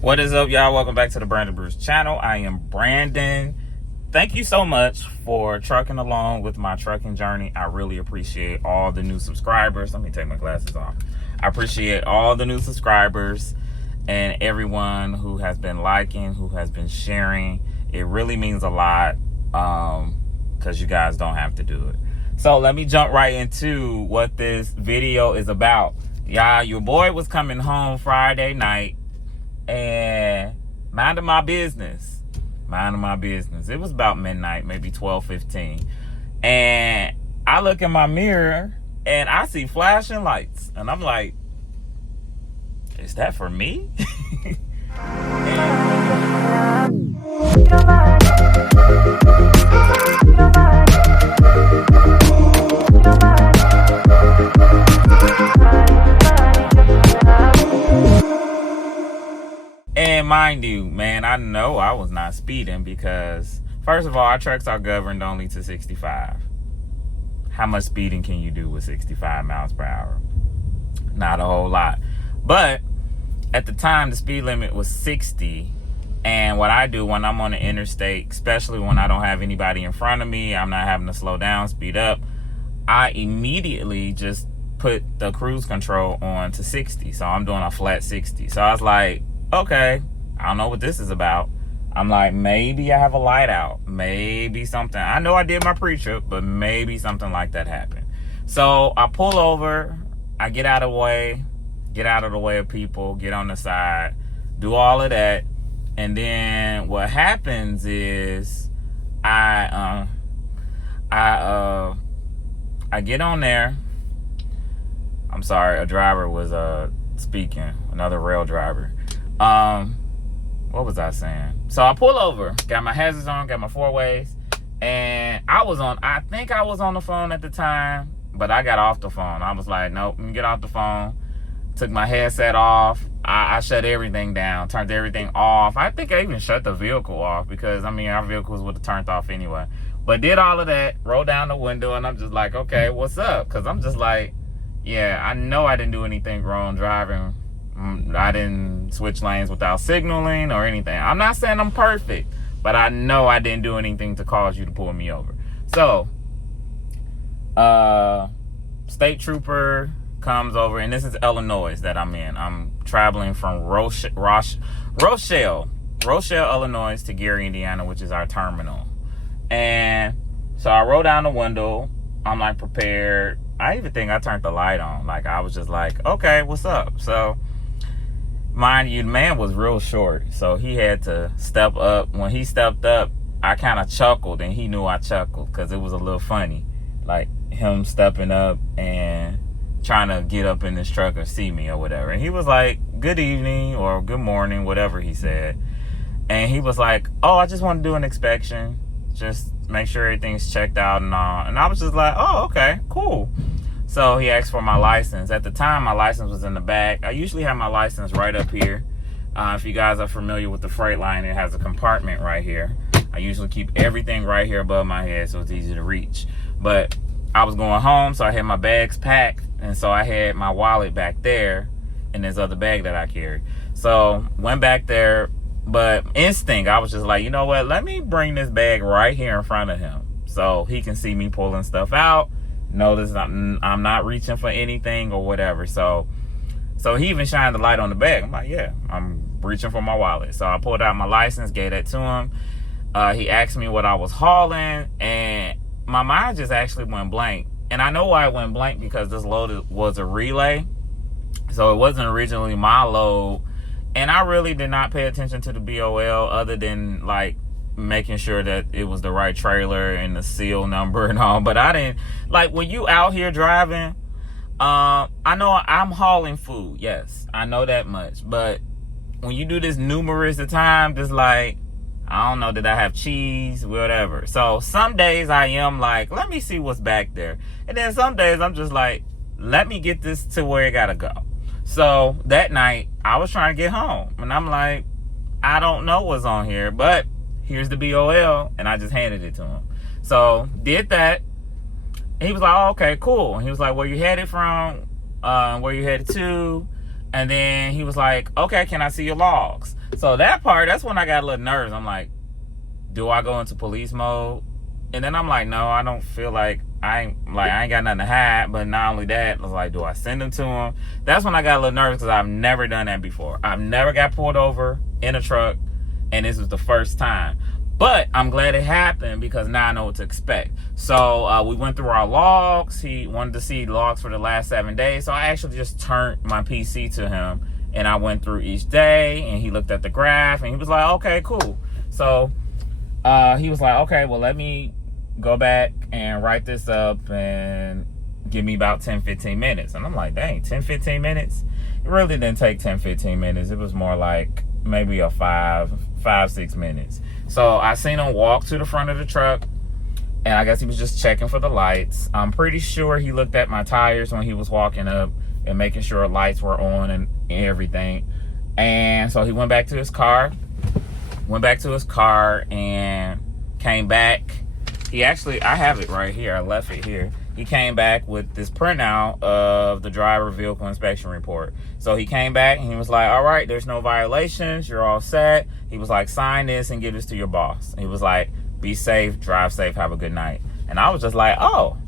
What is up, y'all? Welcome back to the Brandon Brews channel. I am Brandon. Thank you so much for trucking along with my trucking journey. I really appreciate all the new subscribers. Let me take my glasses off. I appreciate all the new subscribers and everyone who has been liking, who has been sharing. It really means a lot because you guys don't have to do it. So let me jump right into what this video is about. Y'all, your boy was coming home Friday night and minding my business. It was about midnight, maybe 12:15. And I look in my mirror and I see flashing lights. And I'm like, is that for me? And mind you, man, I know I was not speeding because, first of all, our trucks are governed only to 65. How much speeding can you do with 65 miles per hour? Not a whole lot. But at the time, the speed limit was 60. And what I do when I'm on the interstate, especially when I don't have anybody in front of me, I'm not having to slow down, speed up, I immediately just put the cruise control on to 60. So I'm doing a flat 60. So I was like, okay, I don't know what this is about. I'm like, maybe I have a light out. Maybe something. I know I did my pre-trip, but maybe something like that happened. So I pull over. I get out of the way of people, get on the side, do all of that. And then what happens is I get on there. I'm sorry, a driver was speaking, another rail driver. What was I saying? So I pull over, got my hazards on, got my four ways, and I think I was on the phone at the time, but I got off the phone. I was like, nope, let me get off the phone. Took my headset off. I shut everything down, turned everything off. I think I even shut the vehicle off because, I mean, our vehicles would have turned off anyway. But did all of that, rolled down the window, and I'm just like, okay, what's up? Because I'm just like, yeah, I know I didn't do anything wrong driving. I didn't switch lanes without signaling or anything. I'm not saying I'm perfect, but I know I didn't do anything to cause you to pull me over. So, state trooper comes over, and this is Illinois that I'm in. I'm traveling from Roehl, Illinois to Gary, Indiana, which is our terminal. And so I roll down the window. I'm like prepared. I even think I turned the light on. Like I was just like, okay, what's up? So mind you, the man was real short, so he had to step up. When he stepped up, I kind of chuckled, and he knew I chuckled because it was a little funny, like him stepping up and trying to get up in this truck or see me or whatever. And he was like, good evening or good morning, whatever he said. And he was like, oh, I just want to do an inspection, just make sure everything's checked out and all. And I was just like, oh, okay, cool. So he asked for my license. At the time, my license was in the back. I usually have my license right up here. If you guys are familiar with the Freightliner, it has a compartment right here. I usually keep everything right here above my head so it's easy to reach. But I was going home, so I had my bags packed. And so I had my wallet back there and this other bag that I carried. So went back there, but instinct, I was just like, you know what? Let me bring this bag right here in front of him so he can see me pulling stuff out. Notice I'm not reaching for anything or whatever. So he even shined the light on the bag. I'm like, yeah, I'm reaching for my wallet. So I pulled out my license, gave that to him. He asked me what I was hauling, and my mind just actually went blank. And I know why it went blank because this load was a relay. So it wasn't originally my load. And I really did not pay attention to the BOL other than like making sure that it was the right trailer and the seal number and all. But I didn't, like when you out here driving, I know I'm hauling food. Yes, I know that much. But when you do this numerous of times, it's like, I don't know, did I have cheese, whatever. So some days I am like, let me see what's back there. And then some days I'm just like, let me get this to where it gotta go. So that night I was trying to get home and I'm like, I don't know what's on here, but here's the BOL, and I just handed it to him. So did that. He was like, oh, okay, cool. And he was like, where you headed from? Where you headed to? And then he was like, okay, can I see your logs? So that's when I got a little nervous. I'm like, do I go into police mode? And then I'm like, no, I don't feel like I ain't got nothing to hide. But not only that, I was like, do I send them to him? That's when I got a little nervous because I've never done that before. I've never got pulled over in a truck, and this was the first time. But I'm glad it happened because now I know what to expect. So we went through our logs. He wanted to see logs for the last 7 days. So I actually just turned my PC to him, and I went through each day, and he looked at the graph, and he was like, okay, cool. So he was like, okay, well, let me go back and write this up and give me about 10-15 minutes. And I'm like, dang, 10-15 minutes? It really didn't take 10-15 minutes. It was more like maybe a 5-6 minutes. So I seen him walk to the front of the truck, and I guess he was just checking for the lights. I'm pretty sure he looked at my tires when he was walking up and making sure lights were on and everything. And so he went back to his car and came back. He actually, I have it right here. I left it here. He came back with this printout of the driver vehicle inspection report. So he came back and he was like, all right, there's no violations. You're all set. He was like, sign this and give this to your boss. He was like, be safe, drive safe, have a good night. And I was just like, oh.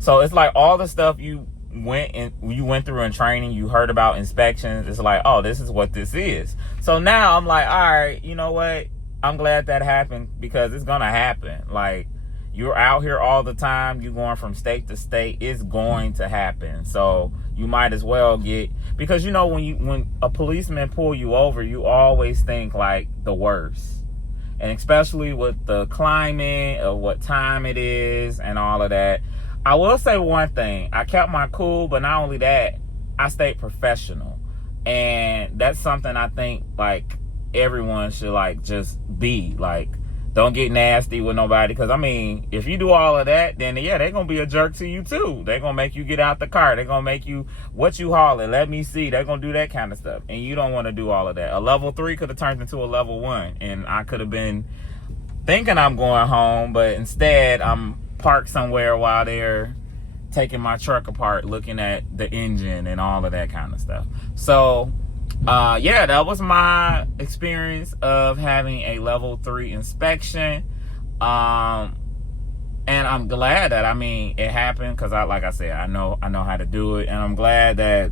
So it's like all the stuff you went through in training, you heard about inspections. It's like, oh, this is what this is. So now I'm like, all right, you know what? I'm glad that happened because it's going to happen. Like, you're out here all the time. You're going from state to state. It's going to happen. So you might as well because you know, when a policeman pull you over, you always think like the worst. And especially with the climate of what time it is and all of that. I will say one thing. I kept my cool, but not only that, I stayed professional. And that's something I think like everyone should like just be like. Don't get nasty with nobody. Because, I mean, if you do all of that, then, yeah, they're going to be a jerk to you, too. They're going to make you get out the car. They're going to make you, what you hauling? Let me see. They're going to do that kind of stuff. And you don't want to do all of that. A level 3 could have turned into a level 1. And I could have been thinking I'm going home. But instead, I'm parked somewhere while they're taking my truck apart, looking at the engine and all of that kind of stuff. So, yeah, that was my experience of having a level 3 inspection. And I'm glad that, I mean, it happened because like I said, I know how to do it. And I'm glad that,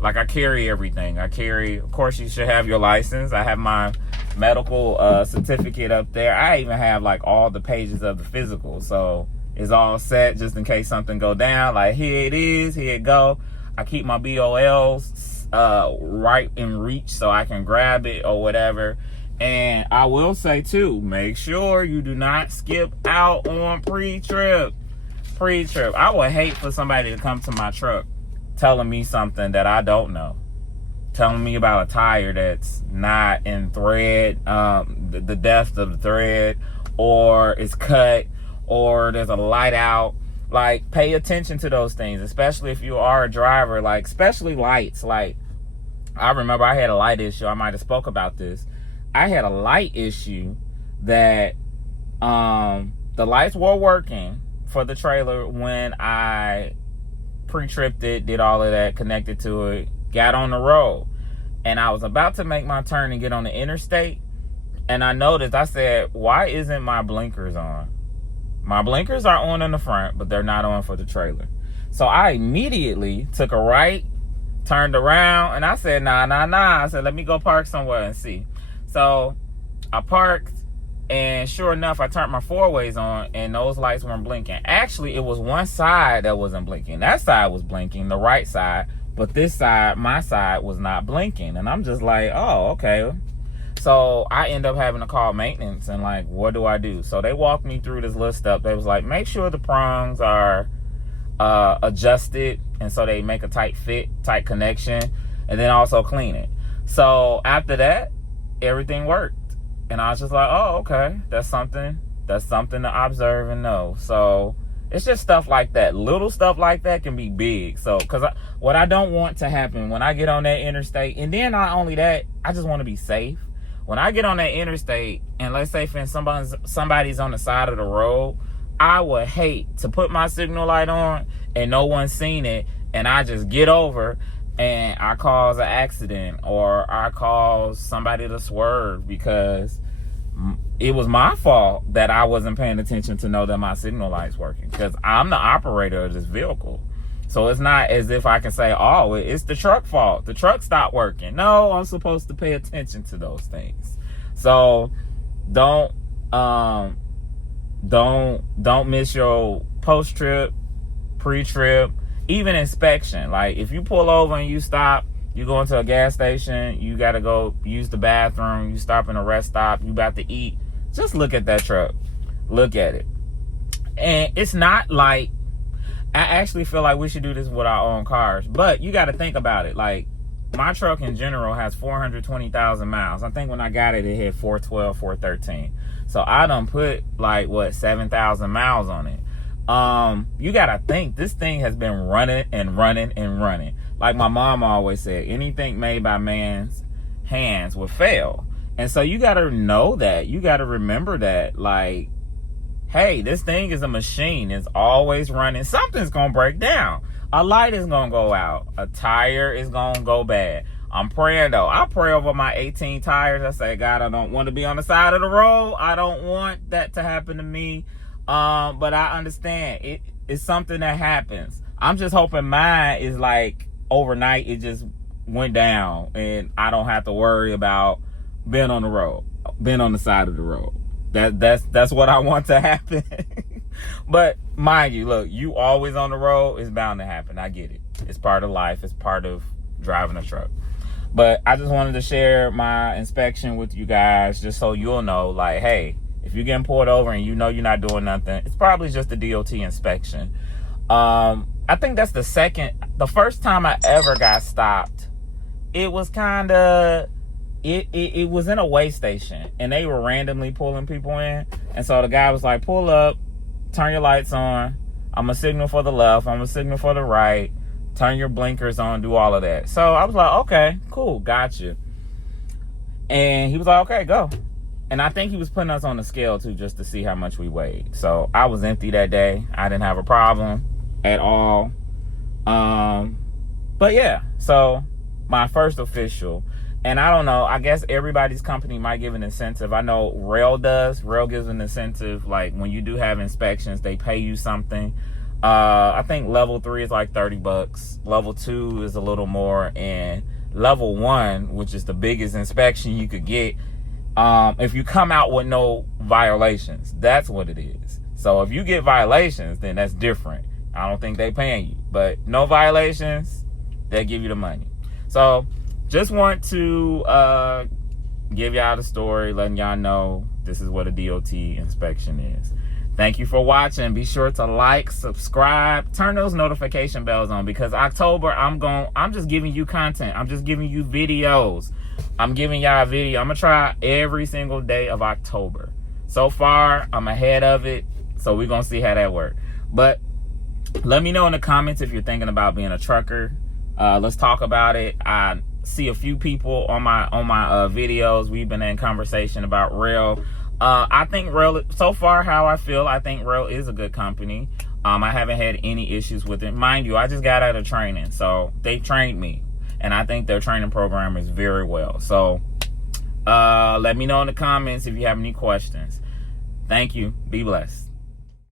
like, I carry everything. Of course, you should have your license. I have my medical certificate up there. I even have like all the pages of the physical. So it's all set just in case something go down. Like, here it is, here it go. I keep my BOLs right in reach so I can grab it or whatever. And I will say too, make sure you do not skip out on pre-trip. I would hate for somebody to come to my truck telling me something that I don't know, telling me about a tire that's not in thread, the depth of the thread, or it's cut, or there's a light out. Like, pay attention to those things, especially if you are a driver, like, especially lights. Like, I remember I had a light issue. I might have spoke about this. I had a light issue that the lights were working for the trailer when I pre-tripped it, did all of that, connected to it, got on the road. And I was about to make my turn and get on the interstate. And I noticed, I said, why isn't my blinkers on? My blinkers are on in the front, but they're not on for the trailer. So I immediately took a right, turned around, and I said, nah. I said, let me go park somewhere and see. So I parked, and sure enough, I turned my four-ways on, and those lights weren't blinking. Actually, it was one side that wasn't blinking. That side was blinking, the right side, but this side, my side, was not blinking. And I'm just like, oh, okay. So I end up having to call maintenance and like, what do I do? So they walked me through this little stuff. They was like, make sure the prongs are adjusted, and so they make a tight fit, tight connection, and then also clean it. So after that, everything worked. And I was just like, oh, okay, that's something to observe and know. So it's just stuff like that. Little stuff like that can be big. So, because what I don't want to happen when I get on that interstate, and then not only that, I just want to be safe. When I get on that interstate, and let's say for somebody's on the side of the road, I would hate to put my signal light on and no one's seen it, and I just get over and I cause an accident or I cause somebody to swerve because it was my fault that I wasn't paying attention to know that my signal light's working, because I'm the operator of this vehicle. So it's not as if I can say, oh, it's the truck fault. The truck stopped working. No, I'm supposed to pay attention to those things. So don't miss your post-trip, pre-trip, even inspection. Like if you pull over and you stop, you go into a gas station, you got to go use the bathroom, you stop in a rest stop, you about to eat, just look at that truck. Look at it. And it's not like, I actually feel like we should do this with our own cars, but you got to think about it. Like my truck in general has 420,000 miles. I think when I got it, it had 412, 413. So I done put like 7,000 miles on it. You got to think this thing has been running and running and running. Like my mom always said, anything made by man's hands will fail. And so you got to know that. You got to remember that. Like, hey, this thing is a machine. It's always running. Something's going to break down. A light is going to go out. A tire is going to go bad. I'm praying, though. I pray over my 18 tires. I say, God, I don't want to be on the side of the road. I don't want that to happen to me. But I understand. It's something that happens. I'm just hoping mine is like overnight. It just went down. And I don't have to worry about being on the road. Being on the side of the road. That's what I want to happen. But mind you, look, you always on the road, it's bound to happen. I get it. It's part of life. It's part of driving a truck. But I just wanted to share my inspection with you guys just so you'll know, like, hey, if you're getting pulled over and you know you're not doing nothing, it's probably just a DOT inspection. I think that's the first time I ever got stopped, it was kind of, it was in a weigh station and they were randomly pulling people in. And so the guy was like, pull up, turn your lights on. I'm gonna signal for the left. I'm gonna signal for the right. Turn your blinkers on, do all of that. So I was like, okay, cool, got you. And he was like, okay, go. And I think he was putting us on the scale too, just to see how much we weighed. So I was empty that day. I didn't have a problem at all. But yeah, so my first official. And I don't know, I guess everybody's company might give an incentive. I know Roehl does. Roehl gives an incentive. Like when you do have inspections, they pay you something. I think level 3 is like $30. Level 2 is a little more. And level 1, which is the biggest inspection you could get, if you come out with no violations, that's what it is. So if you get violations, then that's different. I don't think they paying you. But no violations, they give you the money. So just want to give y'all the story, letting y'all know this is what a DOT inspection is. Thank you for watching. Be sure to like, subscribe, turn those notification bells on, because October, I'm just giving you content. I'm just giving you videos. I'm giving y'all a video. I'm going to try every single day of October. So far, I'm ahead of it. So we're going to see how that works. But let me know in the comments if you're thinking about being a trucker. Let's talk about it. I see a few people on my videos. We've been in conversation about Roehl. I think Roehl, so far how I feel, I think Roehl is a good company. I haven't had any issues with it. Mind you, I just got out of training, so they trained me. And I think their training program is very well. So let me know in the comments if you have any questions. Thank you. Be blessed.